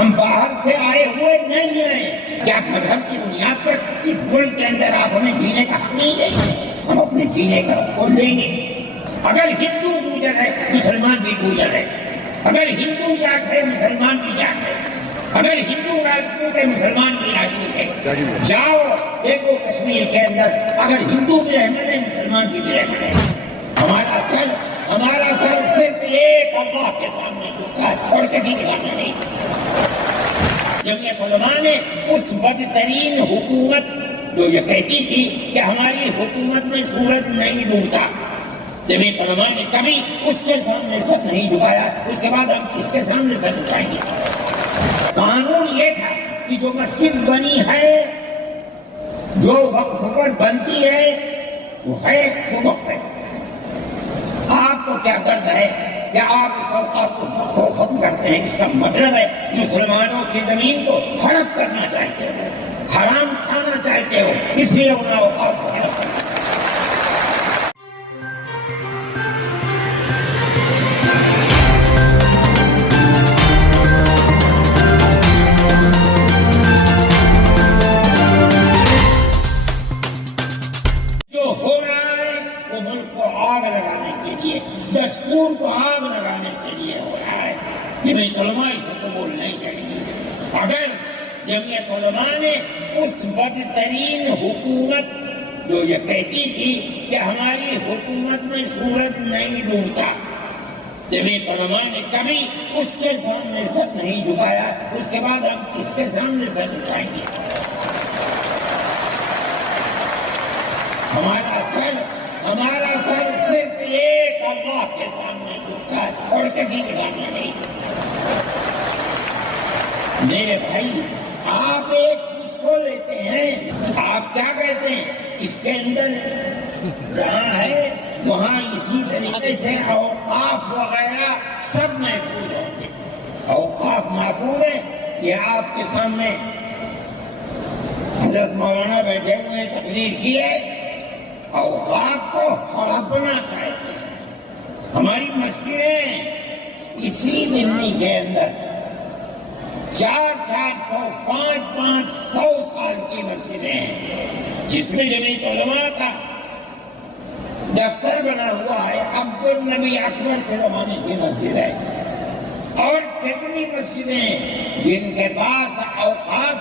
ہم باہر سے آئے ہوئے نہیں ہیں. کیا مذہب کی بنیاد پر اس ملک کے اندر آپ ہمیں جینے کا حق نہیں دیں گے؟ ہم اپنے جینے کا حق کھول دیں گے. اگر ہندو گوجر ہے مسلمان بھی گوجر ہے، اگر ہندو جاٹ ہے مسلمان بھی جاٹ ہے، اگر ہندو راجپوت ہے مسلمان بھی راجپوت ہے. جاؤ دیکھو کشمیر کے اندر اگر ہندو بھی رحمت ہے مسلمان بھی رحمت ہے. ہمارا سر صرف ایک اللہ کے سامنے جھکا ہے اور کسی ٹھکانا نہیں. جمعیت علماء نے اس بدترین حکومت جو یہ کہتی تھی کہ ہماری حکومت میں سورج نہیں ڈوبتا، جمعیت علماء نے کبھی اس کے سامنے سر نہیں جھکایا. اس کے بعد ہم کس کے سامنے سر جھکائیں گے؟ قانون یہ تھا کہ جو مسجد بنی ہے، جو وقف پر بنتی ہے وہ وقف ہے. آپ کو کیا درد ہے کہ آپ اس اوقات کو ختم کرتے ہیں؟ اس کا مطلب ہے مسلمانوں کی زمین کو ہڑپ کرنا چاہتے ہو، حرام کھانا چاہتے ہو، اس لیے ان اوقات کو ہڑپ کرنا. دستور کو آگ لگانے کے لیے ہو رہا ہے. جمعیت علماء اسے قبول نہیں کریں گے. اگر جمعیت علماء نے اس بدترین حکومت جو یہ کہتی تھی کہ ہماری حکومت میں سورج نہیں ڈوبتا، جمعیت علماء نے کبھی اس کے سامنے سر نہیں جھکایا. اس کے بعد ہم کس کے سامنے سر جھکائیں گے؟ ہمارا سر صرف ایک اللہ کے سامنے جھکتا ہے اور کسی ٹھکانا نہیں. میرے بھائی، آپ ایک اس کو لیتے ہیں، آپ کیا کہتے ہیں؟ اس کے اندر جہاں ہے وہاں اسی طریقے سے اوقاف وغیرہ سب محفوظ ہوں گے. اوقاف محفوظ ہے. یہ آپ کے سامنے حضرت مولانا بیٹھے ہوئے تقریر کی ہے. اوقاف کو ہڑپنا چاہتے ہیں. ہماری مسجدیں اسی دلی کے اندر 400 500 سال کی مسجدیں ہیں، جس میں جمعیت علماء کا دفتر بنا ہوا ہے. عبد النبی اکبر کے زمانے کی مسجد ہے. اور کتنی مسجدیں جن کے پاس اوقاف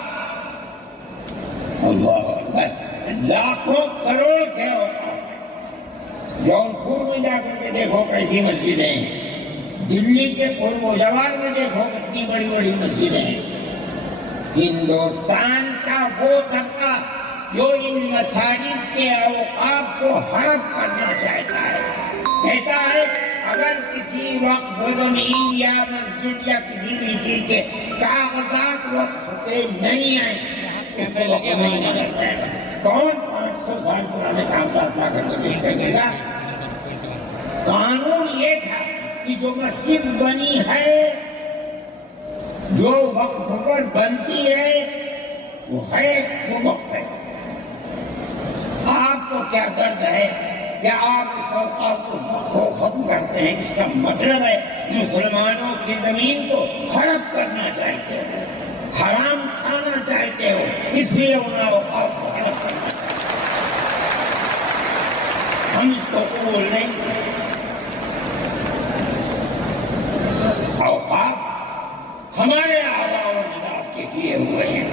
اللہ اکبر لاکھوں کروڑ کے اوقاف. جونپور میں جا کر کے دیکھو کیسی مسجدیں ہیں، دلی کے قرب و جوار میں دیکھو کتنی بڑی بڑی مسجدیں ہیں. ہندوستان کا وہ طبقہ جو ان مساجد کے اوقاف کو ہڑپ کرنا چاہتا ہے، کہتا ہے اگر کسی وقف زمین یا مسجد یا کسی بھی چیز کے کاغذات وقف کے نہیں آئے اس کو وقف نہیں مانا جائے گا. کون 500 سال پرانے کاغذات لا کر کے پیش کرے گا؟ قانون یہ تھا کہ جو مسجد بنی ہے، جو وقف پر بنتی ہے وہ وقف ہے. آپ کو کیا درد ہے کہ آپ اس اوقات کو ختم کرتے ہیں؟ اس کا مطلب ہے مسلمانوں کی زمین کو ہڑپ کرنا چاہتے ہو، حرام کھانا چاہتے ہو، اس لیے ان اوقات کو ہڑپ کرنا. ہم اس کو قبول نہیں. اوقاف ہمارے آباء و اجداد کے کیے ہوئے ہیں.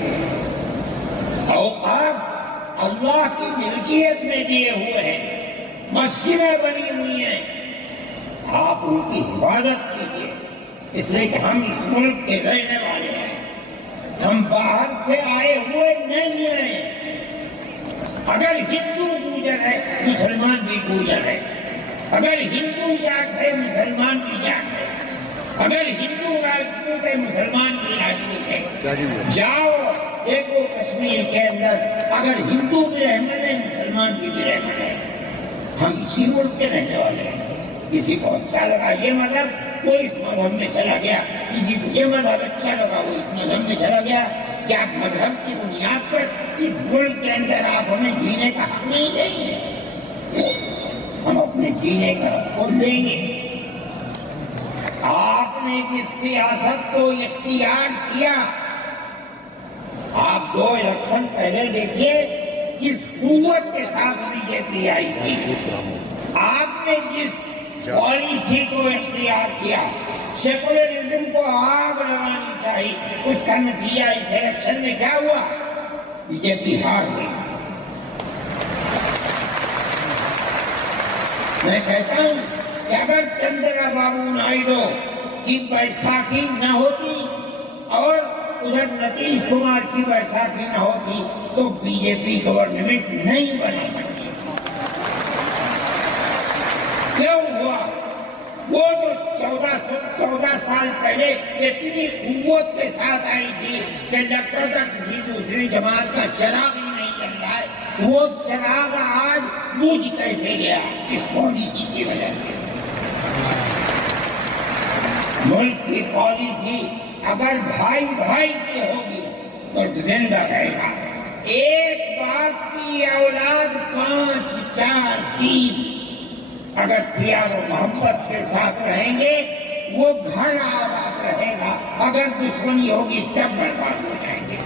اوقاف اللہ کی ملکیت میں دیے ہوئے ہیں. مسجدیں بنی ہوئی ہیں، آپ ان کی حفاظت کیجیے، اس لیے کہ ہم اس ملک کے رہنے والے ہیں. ہم باہر سے آئے ہوئے نہیں ہیں. اگر ہندو گوجر ہے مسلمان بھی گوجر ہے، اگر ہندو جاٹ ہے مسلمان بھی جاٹ ہے، اگر ہندو راجپوت ہے مسلمان بھی راجپوت ہے. جاؤ دیکھو کشمیر کے اندر اگر ہندو بھی رحمت ہے مسلمان بھی رحمت ہے. ہم اسی ملک کے رہنے والے ہیں. کسی کو اچھا لگا یہ مذہب وہ اس مذہب میں چلا گیا، کسی کو یہ مذہب اچھا لگا وہ اس مذہب میں چلا گیا. کیا مذہب کی بنیاد پر اس ملک کے اندر آپ ہمیں جینے کا حق نہیں دیں گے؟ ہم اپنے جینے کا حق کھول دیں گے. آپ نے جس سیاست کو اختیار کیا، آپ 2 الیکشن پہلے دیکھیے کس قوت کے ساتھ بی جے پی آئی تھی، آپ نے جس پالیسی کو اختیار کیا، سیکولرزم کو آگ لگانی چاہیے، اس کا نتیجہ اس الیکشن میں کیا ہوا؟ بی جے پی ہار گئی۔ میں کہتا ہوں کہ اگر چندرا بابو نائیڈو کی بیساکھی نہ ہوتی اور ادھر نتیش کمار کی بیساکھی نہ ہوتی تو بی جے پی گورنمنٹ نہیں بنا سکتی۔ کیوں ہوا؟ وہ جو 14 سال پہلے اتنی قوت کے ساتھ آئی تھی کہ لگتا تھا کسی دوسری جماعت کا چراغ ہی نہیں جل رہا ہے، وہ چراغ آج بجھ کیسے گیا؟ اس پالیسی کی وجہ سے۔ ملک کی پالیسی اگر بھائی بھائی کی ہوگی تو زندہ رہے گا۔ ایک باپ کی اولاد 5 4 3 اگر پیار و محبت کے ساتھ رہیں گے وہ گھر آباد رہے گا، اگر دشمنی ہوگی سب برباد ہو جائیں گے۔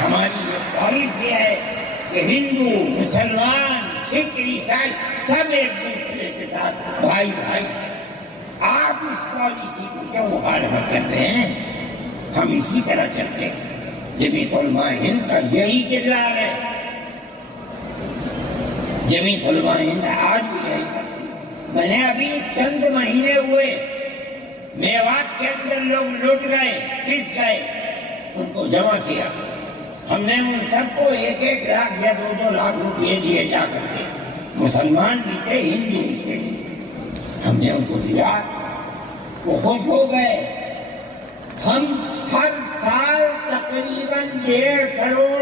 ہماری یہ پالیسی ہے کہ ہندو، مسلمان، سکھ، عیسائی سب ایک دوسرے کے ساتھ بھائی بھائی۔ آپ اس پالیسی کو کیوں مخالفت کرتے ہیں؟ ہم اسی طرح چلتے ہیں۔ جمعیت علماء ہند کا یہی کردار ہے، جمعیت علماء ہند آج بھی یہی کرتی ہے۔ میں نے ابھی چند مہینے ہوئے میوات کے اندر لوگ لٹ گئے، پس گئے، ان کو جمع کیا، ہم نے ان سب کو 1 لاکھ یا 2 لاکھ روپئے دیے جا کر کے، مسلمان بھی تھے، ہندو بھی تھے، ہم نے ان کو دیا، وہ خوش ہو گئے۔ ہم ہر سال تقریباً 1.5 کروڑ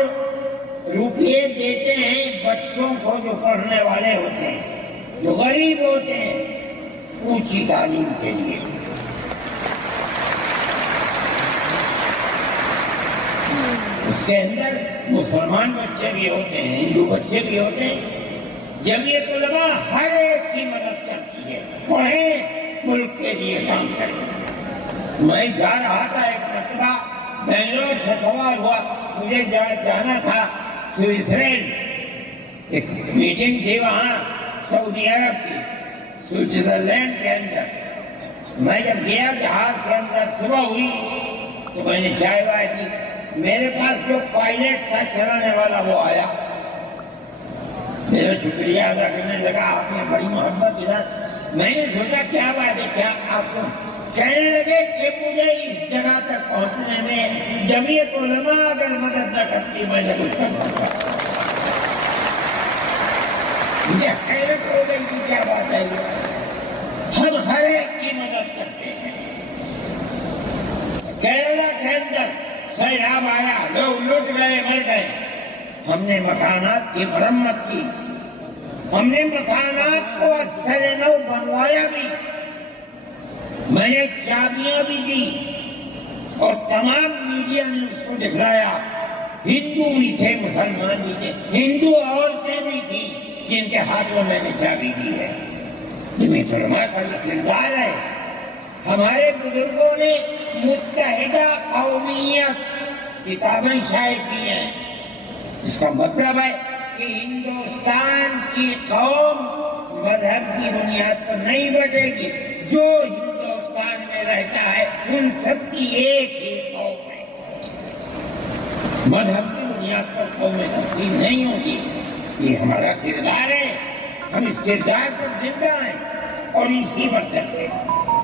روپئے دیتے ہیں بچوں کو جو پڑھنے والے ہوتے ہیں، جو غریب ہوتے ہیں، اونچی تعلیم کے لیے۔ اس کے اندر مسلمان بچے بھی ہوتے ہیں، ہندو بچے بھی ہوتے ہیں۔ جمعیت علماء ہر ایک کی مدد کرتی ہے، پڑھیں، ملک کے لیے کام کریں۔ میں جا رہا تھا ایک مرتبہ بنگلور سے سوال ہوا، مجھے جانا تھا سوئٹزرلینڈ، ایک میٹنگ تھی وہاں سعودی عرب کی، سوئٹزرلینڈ کے اندر۔ میں جب گیا جہاز کے اندر، صبح ہوئی تو میں نے چائے وائے پی، میرے پاس جو پائلٹ تھا چلانے والا وہ آیا، میرا شکریہ ادا کرنے لگا، آپ نے بڑی محبت دیا۔ میں نے سوچا کیا بات ہے، کیا آپ کو؟ کہنے لگے کہ مجھے اس جگہ تک پہنچنے میں جمعیت علماء اگر مدد نہ کرتی میں نے کچھ کر سکتا۔ مجھے حیرت ہو گئی کہ کیا بات ہے، ہم ہر ایک کی مدد کرتے ہیں۔ کیرلا کے اندر سیلاب آیا، لوگ لٹ گئے، مر گئے، ہم نے مکانات کی مرمت کی، ہم نے مکانات کو سر نو بنوایا بھی، میں نے چابیاں بھی دی اور تمام میڈیا نے اس کو دکھلایا۔ ہندو بھی تھے، مسلمان بھی تھے، ہندو عورتیں بھی تھیں جن کے ہاتھ میں نے چابی دی ہے۔ جمعیت علماء کا یہ کردار ہے۔ ہمارے بزرگوں نے متحدہ قومیت کتابیں شائع کی ہیں، اس کا مطلب ہے کہ ہندوستان کی قوم مذہب کی بنیاد پر نہیں بٹے گی، جو ہندوستان میں رہتا ہے ان سب کی ایک ہی قوم ہے، مذہب کی بنیاد پر قومیں تقسیم نہیں ہوگی۔ یہ ہمارا کردار ہے، ہم اس کردار پر زندہ ہیں اور اسی پر چلتے ہیں۔